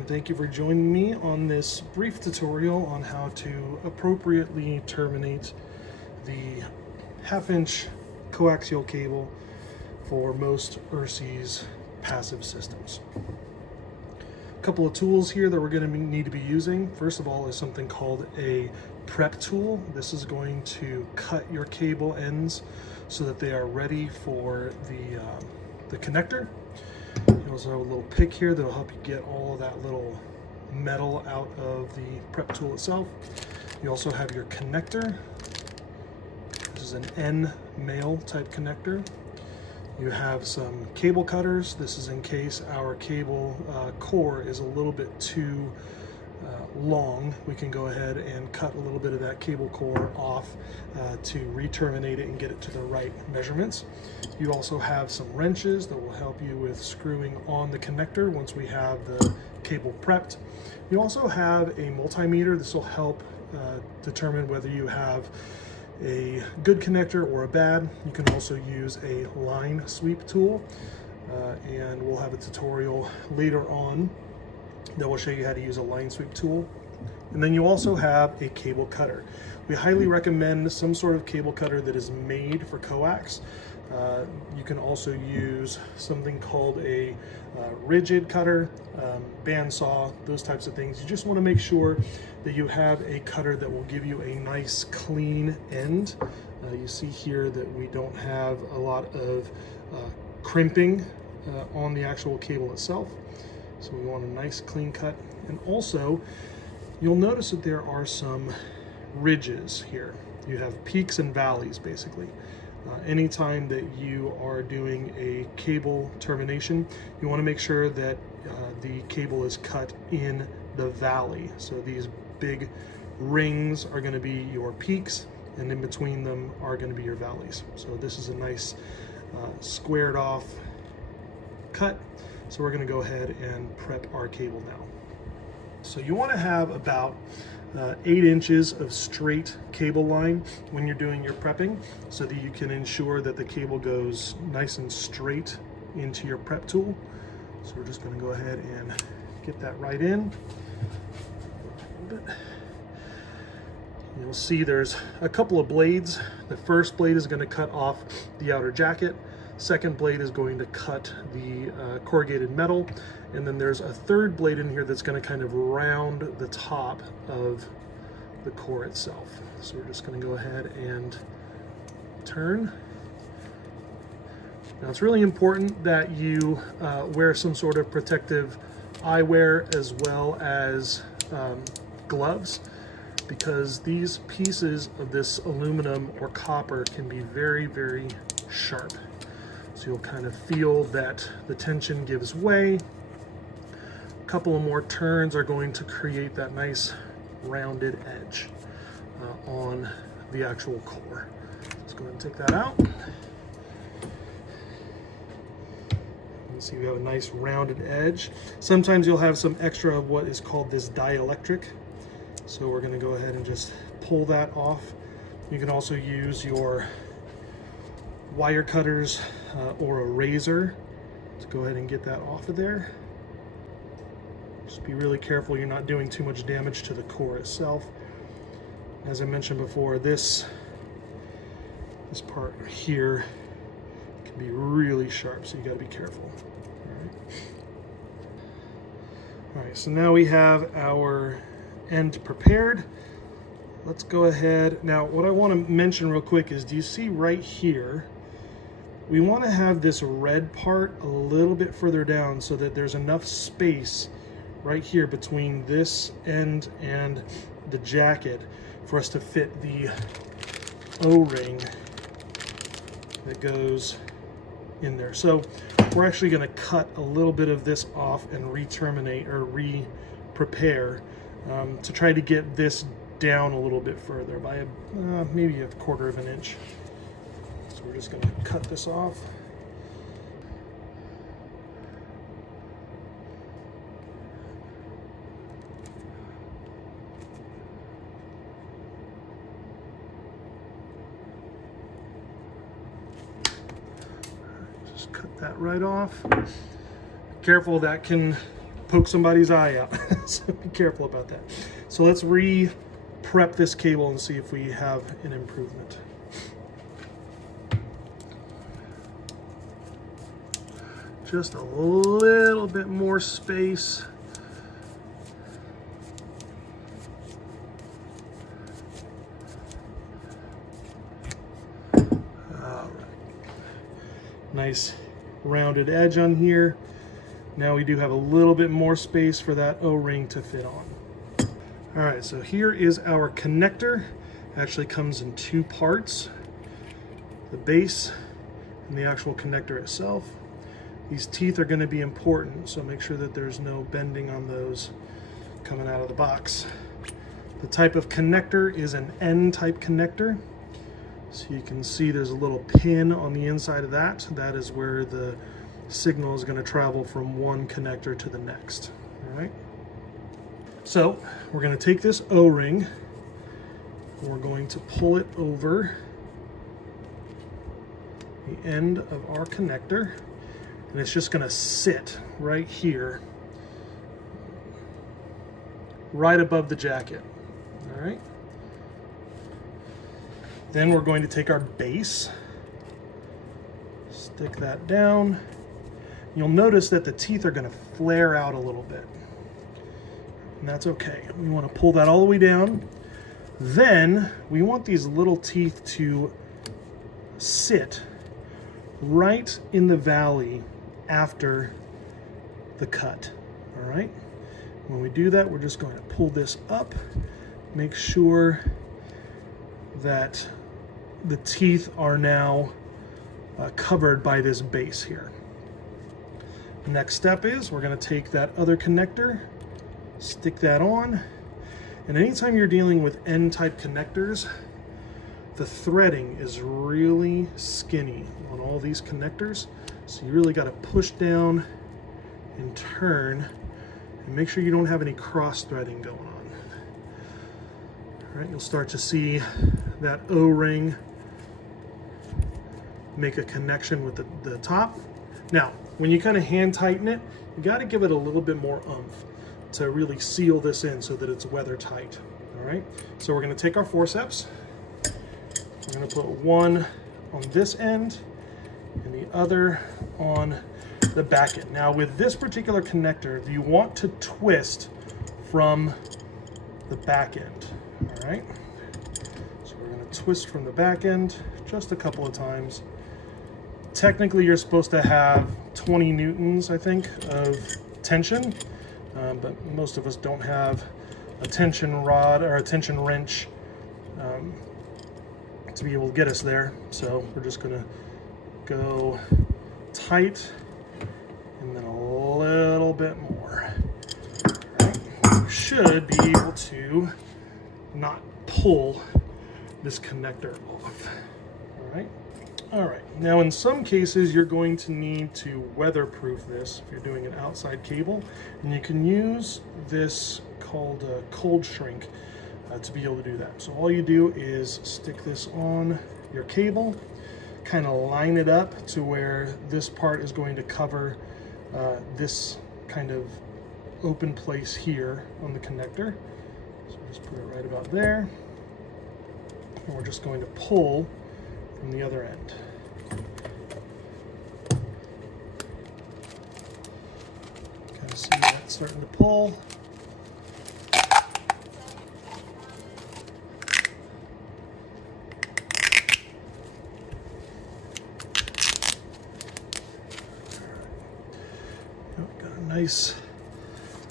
and thank you for joining me on this brief tutorial on how to appropriately terminate the 1/2-inch coaxial cable for most ERCES passive systems. A couple of tools here that we're going to need to be using. First of all is something called a prep tool. This is going to cut your cable ends so that they are ready for the connector. You also have a little pick here that'll help you get all of that little metal out of the prep tool itself. You also have your connector. This is an N male type connector. You have some cable cutters. This is in case our cable core is a little bit too long. We can go ahead and cut a little bit of that cable core off to re-terminate it and get it to the right measurements. You also have some wrenches that will help you with screwing on the connector once we have the cable prepped. You also have a multimeter. This will help determine whether you have a good connector or a bad. You can also use a line sweep tool, and we'll have a tutorial later on that will show you how to use a line sweep tool. And then you also have a cable cutter. We highly recommend some sort of cable cutter that is made for coax. You can also use something called a rigid cutter, bandsaw, those types of things. You just want to make sure that you have a cutter that will give you a nice clean end. You see here that we don't have a lot of crimping on the actual cable itself. So we want a nice clean cut. And also, you'll notice that there are some ridges here. You have peaks and valleys, basically. Anytime that you are doing a cable termination, you want to make sure that the cable is cut in the valley. So these big rings are going to be your peaks, and in between them are going to be your valleys. So this is a nice squared off cut. So we're going to go ahead and prep our cable now. So you want to have about 8 inches of straight cable line when you're doing your prepping, so that you can ensure that the cable goes nice and straight into your prep tool. So we're just going to go ahead and get that right in. You'll see there's a couple of blades. The first blade is going to cut off the outer jacket. Second blade is going to cut the corrugated metal, and then there's a third blade in here that's going to kind of round the top of the core itself. So we're just going to go ahead and turn. Now it's really important that you wear some sort of protective eyewear as well as gloves, because these pieces of this aluminum or copper can be very, very sharp. So you'll kind of feel that the tension gives way. A couple of more turns are going to create that nice rounded edge on the actual core. Let's go ahead and take that out. You can see we have a nice rounded edge. Sometimes you'll have some extra of what is called this dielectric. So we're going to go ahead and just pull that off. You can also use your wire cutters or a razor to go ahead and get that off of there. Just be really careful you're not doing too much damage to the core itself. As I mentioned before, this part here can be really sharp, so you got to be careful. All right, so now we have our end prepared. Let's go ahead. Now, what I want to mention real quick is, do you see right here, we want to have this red part a little bit further down so that there's enough space right here between this end and the jacket for us to fit the O-ring that goes in there. So we're actually going to cut a little bit of this off and re-terminate or re-prepare to try to get this down a little bit further by maybe a 1/4 of an inch. So we're just going to cut this off. Just cut that right off. Careful, that can poke somebody's eye out. So be careful about that. So let's re-prep this cable and see if we have an improvement. Just a little bit more space. All right. Nice rounded edge on here. Now we do have a little bit more space for that O-ring to fit on. All right, so here is our connector. It actually comes in two parts, the base and the actual connector itself. These teeth are going to be important, so make sure that there's no bending on those coming out of the box. The type of connector is an N-type connector. So you can see there's a little pin on the inside of that. That is where the signal is going to travel from one connector to the next. All right. So we're going to take this O-ring, we're going to pull it over the end of our connector, and it's just going to sit right here, right above the jacket. All right. Then we're going to take our base, stick that down. You'll notice that the teeth are going to flare out a little bit, and that's okay. We want to pull that all the way down. Then we want these little teeth to sit right in the valley after the cut. All right. When we do that, we're just going to pull this up, make sure that the teeth are now covered by this base here. The next step is we're going to take that other connector, stick that on, and anytime you're dealing with N-type connectors, the threading is really skinny on all these connectors, so you really got to push down and turn and make sure you don't have any cross threading going on. All right, you'll start to see that O-ring make a connection with the top. Now, when you kind of hand tighten it, you got to give it a little bit more oomph to really seal this in so that it's weather tight. All right, so we're going to take our forceps. We're going to put one on this end and the other on the back end. Now, with this particular connector, you want to twist from the back end. All right, so we're going to twist from the back end just a couple of times. Technically, you're supposed to have 20 newtons, I think, of tension, but most of us don't have a tension rod or a tension wrench to be able to get us there. So we're just going to go tight and then a little bit more. All right. You should be able to not pull this connector off. All right. All right, now in some cases you're going to need to weatherproof this if you're doing an outside cable, and you can use this called a cold shrink to be able to do that. So all you do is stick this on your cable, kind of line it up to where this part is going to cover this kind of open place here on the connector. So just put it right about there, and we're just going to pull from the other end. Kind of see that starting to pull. Got a nice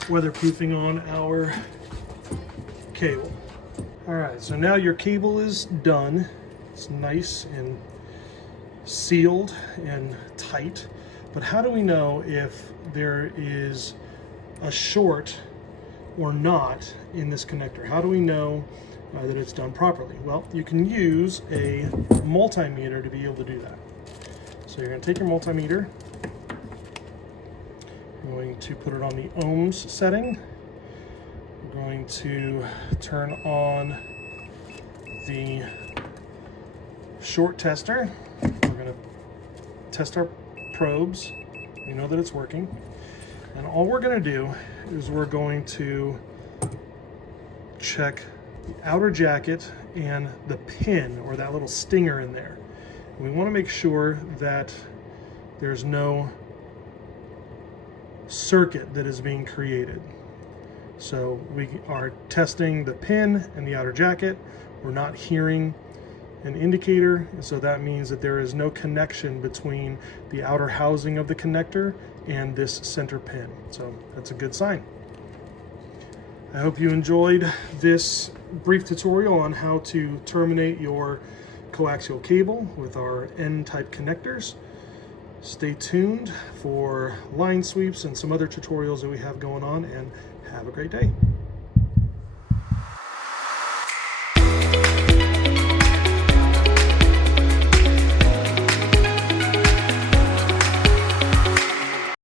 weatherproofing on our cable. All right, so now your cable is done. It's nice and sealed and tight, but how do we know if there is a short or not in this connector? How do we know that it's done properly? Well, you can use a multimeter to be able to do that. So you're going to take your multimeter, you're going to put it on the ohms setting, you're going to turn on the short tester. We're going to test our probes. You know that it's working. And all we're going to do is we're going to check the outer jacket and the pin, or that little stinger in there. We want to make sure that there's no circuit that is being created. So we are testing the pin and the outer jacket. We're not hearing an indicator, so that means that there is no connection between the outer housing of the connector and this center pin. So that's a good sign. I hope you enjoyed this brief tutorial on how to terminate your coaxial cable with our N-type connectors. Stay tuned for line sweeps and some other tutorials that we have going on, and have a great day.